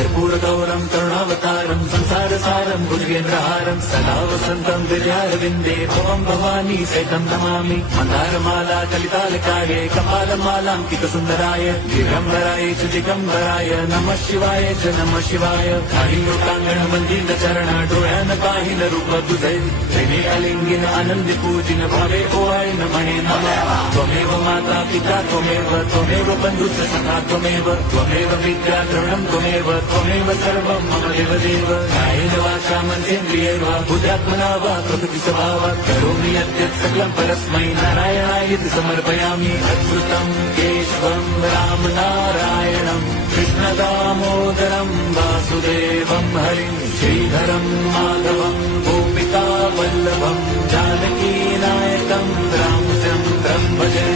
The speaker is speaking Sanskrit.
कर्पूरगौरं करुणावतारं संसारसारं भुजगेन्द्रहारं सदा वसन्तं हृदयारविन्दे भवं भवानी सहितं नमामि। मन्दारमाला कलितालकाय कपालमालाङ्कितसुन्दराय दिगम्बराय च दिगम्बराय नमः शिवाय च नमः शिवाय। लोकांगण मंदिर चरण डोळ्यान पाहिन रूप तुझे प्रेमे अलिंगिन आनंदी पूजिन भावे ओवाळीन म्हणे नमः। त्वमेव माता पिता त्वमेव बंधुच सखा त्वमेव विद्या द्रविणं त्वमेव सर्वं मम देवदेव। कायेन वाचा मनसेन्द्रियैर्वा बुद्ध्यात्मना वा प्रकृति स्वभावात् करोमि यद्यत् सकलं परस्मै नारायणायेति समर्पयामि। अच्युतं केशवं राम नारायणं कृष्णदामोदरं वासुदेवं हरिं श्रीधरं माधवं गोपिका वल्लभं जानकी नायकं रामचन्द्रं भजे।